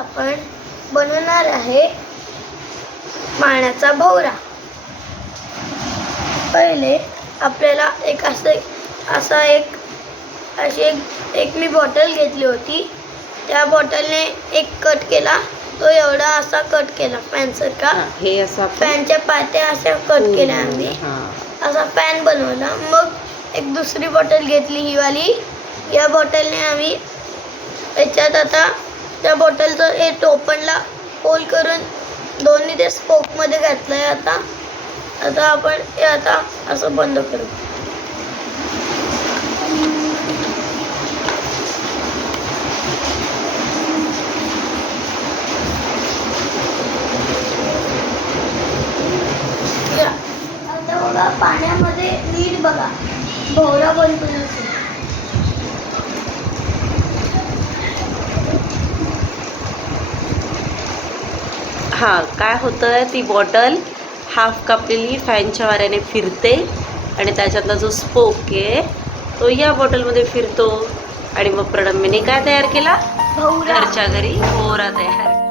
आपण बनवणार आहे पाण्याचा भवरा. पहिले आपल्याला एक असं असा एक अशी एक एक मी बॉटल घेतली होती. त्या बॉटलने एक कट केला. तो एवढा असा कट केला पॅनसारखा हा, हे असं पॅनच्या पात्या अशा कट केल्या आम्ही. हा. असा पॅन बनवला. मग एक दुसरी बॉटल घेतली ही वाली. या बॉटलने आम्ही याच्यात आता त्या बॉटलचं हे टोपणला होल करून दोन्ही ते स्पोकमध्ये घातलं आहे आता. आता आपण हे आता असं बंद करू. या. आता बघा पाण्यामध्ये नीट बघा. भोवरा बनतो हा काय होतं ती बॉटल हाफ कापलेली फॅनच्या वाऱ्याने फिरते आणि त्याच्यातला जो स्पोक आहे तो या बॉटलमध्ये फिरतो. आणि मग प्रणम्मीने काय तयार केला? भोवरा. घरच्या घरी होरा तयार.